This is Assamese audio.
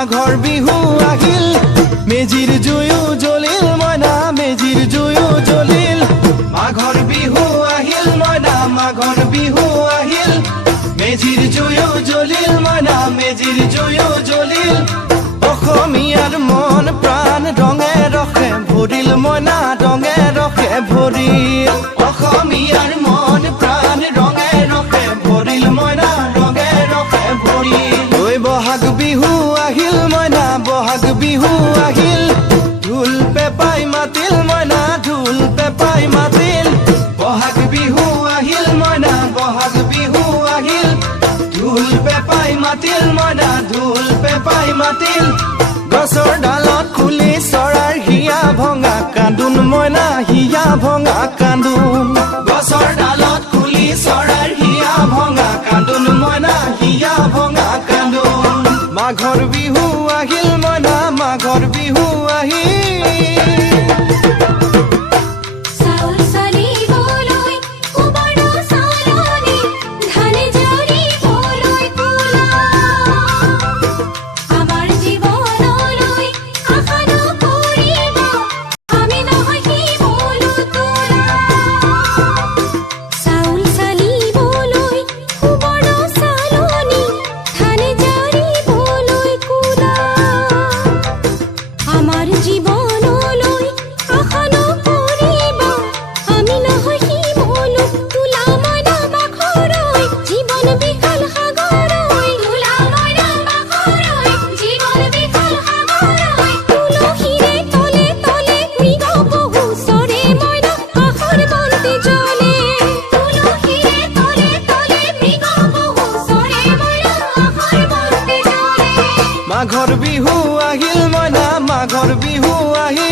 মাঘৰ বিহু আহিল মেজিৰ জুয়ো জ্বলিল মইনা মেজিৰ জুয়ো জ্বলিল মাঘৰ বিহু আহিল মইনা মাঘৰ বিহু আহিল মেজিৰ জুয়ো জ্বলিল মইনা মেজিৰ জুয়ো জ্বলিল অসমীয়াৰ মন প্ৰাণ ৰঙে ৰখে ভৰিল মইনা ৰঙে ৰখে ভৰিল অসমীয়াৰ মন প্ৰাণ ৰঙে ৰখে ভৰিল মইনা ৰঙে ৰখে ভৰিল ঐ বহাগ বিহু আহিল মইনা বহাগ বিহু আহিল ঢোল পেপাই মাতিল মইনা ঢোল পেপাই মাতিল বহাগ বিহু আহিল মইনা বহাগ বিহু আহিল ঢোল পেপাই মাতিল মইনা ঢোল পেপাই মাতিল গছৰ ডালত খুলি চৰাৰ হিয়া ভঙা কান্দোন মইনা হিয়া ভঙা কান্দোন গছৰ ডালত খুলি চৰাৰ হিয়া ভঙা কান্দোন মইনা হিয়া ভঙা কান্দোন মাঘৰ বিহু আহিল মইনা মাঘৰ বিহু আহিল মাঘৰ বিহু আহিল মইনা মাঘৰ বিহু আহিল